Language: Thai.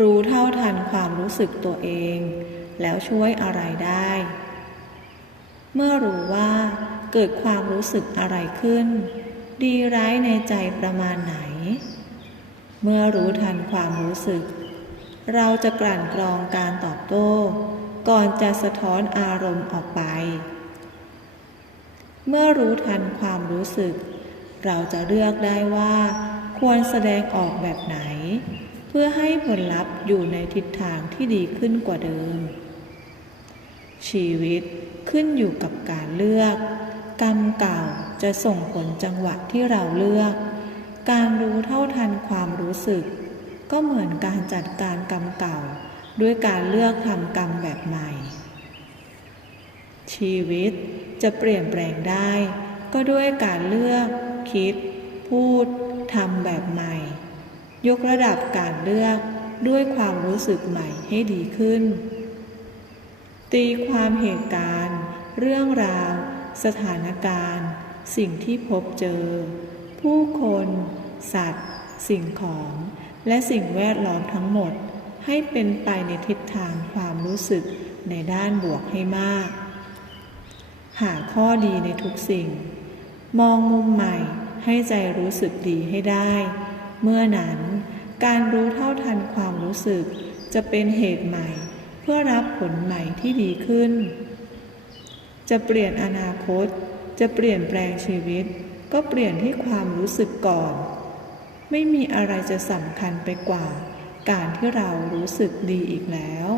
รู้เท่าทันความรู้สึกตัวเอง แล้วช่วยอะไรได้ เมื่อรู้ว่าเกิดความรู้สึกอะไรขึ้น ดีร้ายในใจประมาณไหน เมื่อรู้ทันความรู้สึก เราจะกลั่นกรองการตอบโต้ ก่อนจะสะท้อนอารมณ์ออกไป เมื่อรู้ทันความรู้สึก เราจะเลือกได้ว่า ควรแสดงออกแบบไหน พื่อให้ผลลัพธ์อยู่ในทิศทางที่ดีขึ้นกว่าเดิม ชีวิตขึ้นอยู่กับการเลือก กรรมเก่าจะส่งผลจังหวะที่เราเลือก การรู้เท่าทันความรู้สึก ก็เหมือนการจัดการกรรมเก่า ด้วยการเลือกทำกรรมแบบใหม่ ชีวิตจะเปลี่ยนแปลงได้ ก็ด้วยการเลือก คิด พูดทำแบบใหม่ ยกระดับการเลือกด้วยความรู้สึกใหม่ให้ดีขึ้น ตีความเหตุการณ์ เรื่องราว สถานการณ์ สิ่งที่พบเจอ ผู้คน สัตว์ สิ่งของ และสิ่งแวดล้อมทั้งหมด ให้เป็นไปในทิศทางความรู้สึกในด้านบวกให้มาก หาข้อดีในทุกสิ่ง มองมุมใหม่ให้ใจรู้สึกดีให้ได้ เมื่อนั้น การรู้เท่าทันความรู้สึก จะเป็นเหตุใหม่ เพื่อรับผลใหม่ที่ดีขึ้น จะเปลี่ยนอนาคต จะเปลี่ยนแปลงชีวิต ก็เปลี่ยนที่ความรู้สึกก่อน ไม่มีอะไรจะสำคัญไปกว่า การที่เรารู้สึกดีอีกแล้ว